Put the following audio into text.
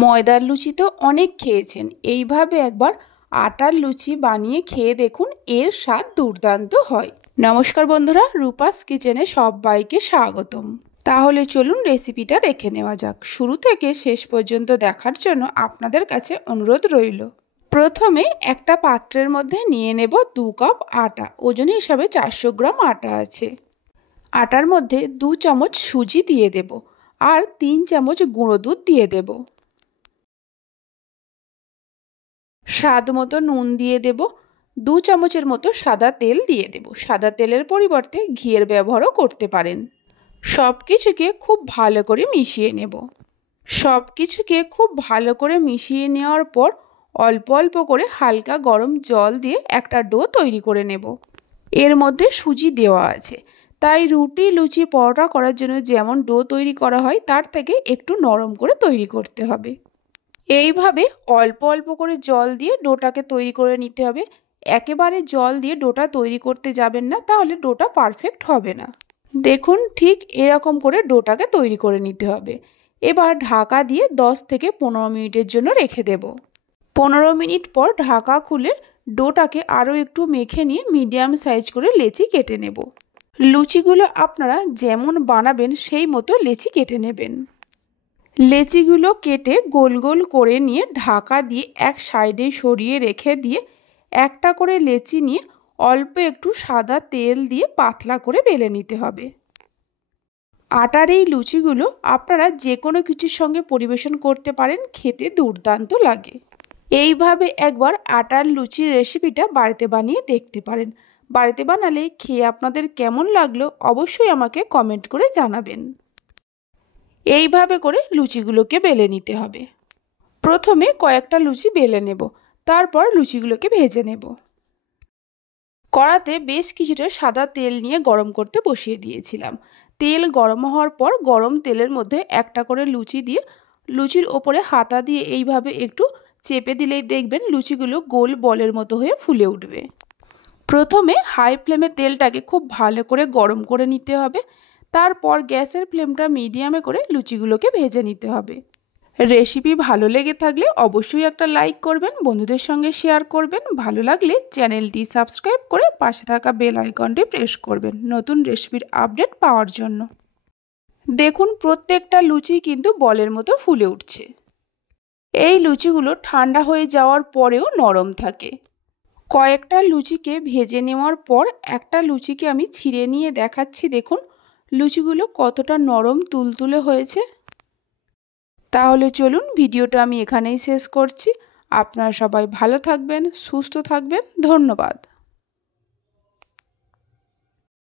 ময়দার লুচি তো অনেক খেয়েছেন, এইভাবে একবার আটার লুচি বানিয়ে খেয়ে দেখুন, এর স্বাদ দুর্দান্ত হয়। নমস্কার বন্ধুরা, রূপাস কিচেনে সবাইকে স্বাগতম। তাহলে চলুন রেসিপিটা দেখে নেওয়া যাক। শুরু থেকে শেষ পর্যন্ত দেখার জন্য আপনাদের কাছে অনুরোধ রইল। প্রথমে একটা পাত্রের মধ্যে নিয়ে নেব 2 কাপ আটা। ওজন হিসাবে 400 গ্রাম আটা আছে। আটার মধ্যে 2 চামচ সুজি দিয়ে দেব আর 3 চামচ গুঁড়ো দুধ দিয়ে দেব। স্বাদ মতো নুন দিয়ে দেব। 2 চামচের মতো সাদা তেল দিয়ে দেব। সাদা তেলের পরিবর্তে ঘিয়ের ব্যবহারও করতে পারেন। সব কিছুকে খুব ভালো করে মিশিয়ে নেব। সব কিছুকে খুব ভালো করে মিশিয়ে নেওয়ার পর অল্প অল্প করে হালকা গরম জল দিয়ে একটা ডো তৈরি করে নেব। এর মধ্যে সুজি দেওয়া আছে, তাই রুটি, লুচি, পরোটা করার জন্য যেমন ডো তৈরি করা হয় তার থেকে একটু নরম করে তৈরি করতে হবে। এইভাবে অল্প অল্প করে জল দিয়ে ডোটাকে তৈরি করে নিতে হবে। একেবারে জল দিয়ে ডোটা তৈরি করতে যাবেন না, তাহলে ডোটা পারফেক্ট হবে না। দেখুন, ঠিক এরকম করে ডোটাকে তৈরি করে নিতে হবে। এবার ঢাকা দিয়ে 10 থেকে 15 মিনিটের জন্য রেখে দেব। 15 মিনিট পর ঢাকা খুলে ডোটাকে আরও একটু মেখে নিয়ে মিডিয়াম সাইজ করে লেচি কেটে নেব। লুচিগুলো আপনারা যেমন বানাবেন সেই মতো লেচি কেটে নেবেন। লেচিগুলো কেটে গোল গোল করে নিয়ে ঢাকা দিয়ে এক সাইডে সরিয়ে রেখে দিয়ে একটা করে লেচি নিয়ে অল্প একটু সাদা তেল দিয়ে পাতলা করে বেলে নিতে হবে। আটার এই লুচিগুলো আপনারা যে কোনো কিছুর সঙ্গে পরিবেশন করতে পারেন, খেতে দুর্দান্ত লাগে। এইভাবে একবার আটার লুচির রেসিপিটা বাড়িতে বানিয়ে দেখতে পারেন। বাড়িতে বানালে খেয়ে আপনাদের কেমন লাগলো অবশ্যই আমাকে কমেন্ট করে জানাবেন। এইভাবে করে লুচিগুলোকে বেলে নিতে হবে। প্রথমে কয়েকটা লুচি বেলে নেব, তারপর লুচিগুলোকে ভেজে নেব। কড়াতে বেশ কিছুটা সাদা তেল নিয়ে গরম করতে বসিয়ে দিয়েছিলাম। তেল গরম হওয়ার পর গরম তেলের মধ্যে একটা করে লুচি দিয়ে লুচির ওপরে হাতা দিয়ে এইভাবে একটু চেপে দিলেই দেখবেন লুচিগুলো গোল বলের মতো হয়ে ফুলে উঠবে। প্রথমে হাই ফ্লেমে তেলটাকে খুব ভালো করে গরম করে নিতে হবে। তারপর গ্যাসের ফ্লেমটা মিডিয়ামে করে লুচিগুলোকে ভেজে নিতে হবে। রেসিপি ভালো লেগে থাকলে অবশ্যই একটা লাইক করবেন, বন্ধুদের সঙ্গে শেয়ার করবেন। ভালো লাগলে চ্যানেলটি সাবস্ক্রাইব করে পাশে থাকা বেল আইকনটি প্রেস করবেন নতুন রেসিপির আপডেট পাওয়ার জন্য। দেখুন, প্রত্যেকটা লুচি কিন্তু বলের মতো ফুলে উঠছে। এই লুচিগুলো ঠান্ডা হয়ে যাওয়ার পরেও নরম থাকে। কয়েকটা লুচিকে ভেজে নেওয়ার পর একটা লুচিকে আমি ছিঁড়ে নিয়ে দেখাচ্ছি। দেখুন লুচিগুলো কতটা নরম তুলতুলে হয়েছে। তাহলে চলুন ভিডিওটা আমি এখানেই শেষ করছি। আপনারা সবাই ভালো থাকবেন, সুস্থ থাকবেন। ধন্যবাদ।